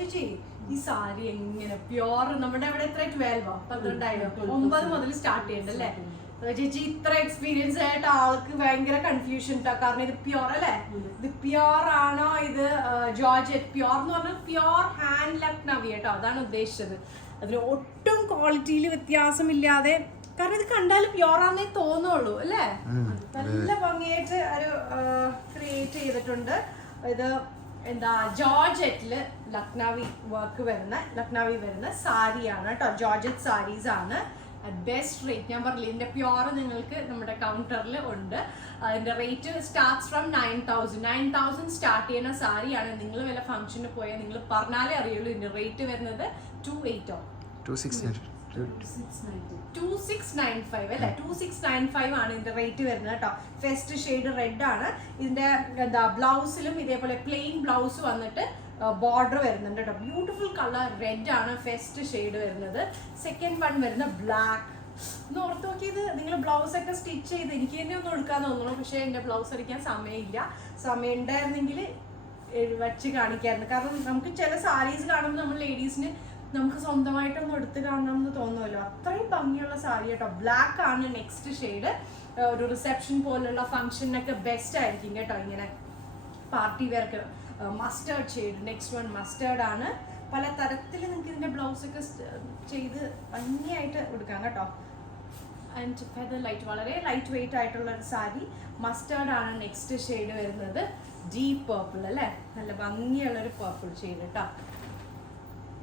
ചേച്ചി ഈ സാരി എങ്ങനെ പ്യോർ നമ്മുടെ അവിടെ എത്ര 12 9 മുതൽ സ്റ്റാർട്ട് ചെയ്യണ്ടല്ലേ ചേച്ചി? ഇത്ര എക്സ്പീരിയൻസ് ആയിട്ട് ആൾക്ക് ഭയങ്കര കൺഫ്യൂഷൻ കാരണം ഇത് പ്യോർ അല്ലേ, ഇത് പ്യോർ ആണോ, ഇത് ജോർജറ്റ് പ്യോർ എന്ന് പറഞ്ഞാൽ പ്യോർ ഹാൻഡ് ലക്നവി കേട്ടോ, അതാണ് ഉദ്ദേശിച്ചത്. അതിന് ഒട്ടും ക്വാളിറ്റിയിൽ വ്യത്യാസമില്ലാതെ, കാരണം ഇത് കണ്ടാൽ പ്യോർ ആണെന്നേ തോന്നുള്ളൂ അല്ലേ. നല്ല ഭംഗിയായിട്ട് ഒരു ക്രിയേറ്റ് ചെയ്തിട്ടുണ്ട്. ഇത് എന്താ ജോർജറ്റില് ലക്നവി വരുന്ന സാരിയാണ് കേട്ടോ, ജോർജറ്റ് സാരീസ് ആണ്. ബെസ്റ്റ് റേറ്റ് ഞാൻ പറഞ്ഞില്ല, ഇതിന്റെ പ്യോർ നിങ്ങൾക്ക് നമ്മുടെ കൗണ്ടറിൽ ഉണ്ട്. അതിന്റെ റേറ്റ് സ്റ്റാർട്ട്സ് ഫ്രം 9,000 സ്റ്റാർട്ട് ചെയ്യുന്ന സാരിയാണ്. നിങ്ങൾ വല്ല ഫംഗ്ഷന് പോയാൽ നിങ്ങൾ പറഞ്ഞാലേ അറിയുള്ളൂ. ഇതിന്റെ റേറ്റ് വരുന്നത് 2695 അല്ലെ, 2695 ആണ് ഇതിന്റെ റേറ്റ് വരുന്നത് കേട്ടോ. ഫെസ്റ്റ് ഷെയ്ഡ് റെഡ് ആണ്. ഇതിന്റെ എന്താ ബ്ലൗസിലും ഇതേപോലെ പ്ലെയിൻ ബ്ലൗസ് വന്നിട്ട് ബോർഡർ വരുന്നുണ്ട് കേട്ടോ. ബ്യൂട്ടിഫുൾ കളർ റെഡ് ആണ് ഫെസ്റ്റ് ഷെയ്ഡ് വരുന്നത്. സെക്കൻഡ് വൺ വരുന്ന ബ്ലാക്ക്. ഒന്ന് ഓർത്ത് നോക്കിയത് നിങ്ങൾ ബ്ലൗസ് ഒക്കെ സ്റ്റിച്ച് ചെയ്ത് എനിക്ക് തന്നെ ഒന്ന് എടുക്കാൻ തോന്നുന്നു, പക്ഷെ എന്റെ ബ്ലൗസ് അടിക്കാൻ സമയമില്ല. സമയം ഉണ്ടായിരുന്നെങ്കിൽ വച്ച് കാണിക്കായിരുന്നു. കാരണം നമുക്ക് ചില സാരീസ് കാണുമ്പോൾ നമ്മൾ ലേഡീസിന് നമുക്ക് സ്വന്തമായിട്ടൊന്ന് എടുത്ത് കാണണം എന്ന് തോന്നുമല്ലോ, അത്രയും ഭംഗിയുള്ള സാരി കേട്ടോ. ബ്ലാക്ക് ആണ് നെക്സ്റ്റ് ഷെയ്ഡ്. ഒരു റിസപ്ഷൻ പോലുള്ള ഫംഗ്ഷനൊക്കെ ബെസ്റ്റ് ആയിരിക്കും കേട്ടോ. ഇങ്ങനെ പാർട്ടി വെയർക്ക് mustard shade. Next one mustard ആണ്. പല തരത്തിൽ നിങ്ങൾക്ക് ഇതിന്റെ ബ്ലൗസ് ഒക്കെ ചെയ്ത് ഭംഗിയായിട്ട് എടുക്കാം കേട്ടോ. ആൻഡ് ഫെദർ ലൈറ്റ്, വളരെ ലൈറ്റ് വെയിറ്റ് ആയിട്ടുള്ള ഒരു സാരി. മസ്റ്റേർഡ് ആണ് നെക്സ്റ്റ് ഷെയ്ഡ് വരുന്നത്. ഡീപ്പ് പേർപ്പിൾ അല്ലേ, നല്ല ഭംഗിയുള്ളൊരു പേർപ്പിൾ ഷെയ്ഡ് കേട്ടോ.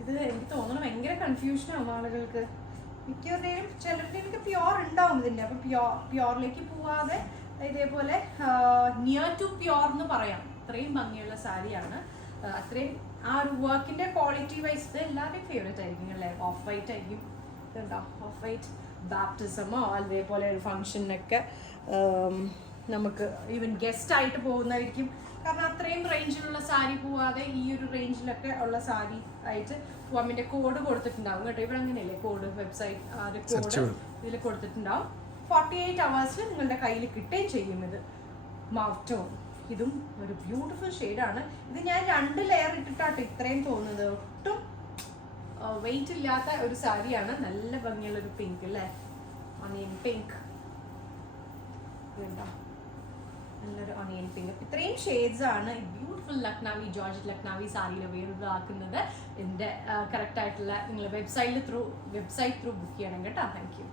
ഇത് എനിക്ക് തോന്നുന്നു ഭയങ്കര കൺഫ്യൂഷനാവും ആളുകൾക്ക്. മിക്കവരുടെയും ചിലരുടെയൊക്കെ പ്യോർ ഉണ്ടാവും ഇതിന്റെ. അപ്പൊ പ്യോറിലേക്ക് പോവാതെ ഇതേപോലെ നിയർ ടു പ്യോർ എന്ന് പറയാം. അത്രയും ഭംഗിയുള്ള സാരിയാണ്. അത്രയും ആ ഒരു വർക്കിന്റെ ക്വാളിറ്റി വൈസ് ഇത് എല്ലാവരുടെയും ഫേവറേറ്റ് ആയിരിക്കും അല്ലേ. ഓഫ് വൈറ്റ് ആയിരിക്കും. ഇതുണ്ടോ, ഓഫ് വൈറ്റ് ബാപ്റ്റിസമോ അതേപോലെ ഒരു ഫംഗ്ഷനൊക്കെ നമുക്ക് ഈവൻ ഗസ്റ്റ് ആയിട്ട് പോകുന്നതായിരിക്കും. കാരണം അത്രയും റേഞ്ചിലുള്ള സാരി പോവാതെ ഈ ഒരു റേഞ്ചിലൊക്കെ ഉള്ള സാരി ആയിട്ട് പോവാമിന്റെ കോഡ് കൊടുത്തിട്ടുണ്ടാവും കേട്ടോ. ഇവിടെ അങ്ങനെയല്ലേ കോഡ്, വെബ്സൈറ്റ് ആ ഒരു കോഡ് ഇതിൽ കൊടുത്തിട്ടുണ്ടാവും. 48 hours നിങ്ങളുടെ കയ്യിൽ കിട്ടുകയും ചെയ്യും. ഇത് മൗറ്റോൺ, ഇതും ഒരു ബ്യൂട്ടിഫുൾ ഷെയ്ഡാണ്. ഇത് ഞാൻ 2 ലെയർ ഇട്ടിട്ടാട്ടോ ഇത്രയും തോന്നുന്നത്. ഒട്ടും വെയിറ്റ് ഇല്ലാത്ത ഒരു സാരിയാണ്. നല്ല ഭംഗിയുള്ള ഒരു പിങ്ക് അല്ലേ, ഒനിയൻ പിങ്ക്. നല്ലൊരു ഒനിയൻ പിങ്ക്. ഇത്രയും ഷെയ്ഡ്സ് ആണ് ബ്യൂട്ടിഫുൾ ലക്നവി ജോർജറ്റ് ലക്നവി സാരിയിൽ അവൈലബിൾ ആക്കുന്നത്. ഇതിന്റെ കറക്റ്റ് ആയിട്ടുള്ള നിങ്ങൾ വെബ്സൈറ്റ് ത്രൂ ബുക്ക് ചെയ്യണം കേട്ടോ. Thank you.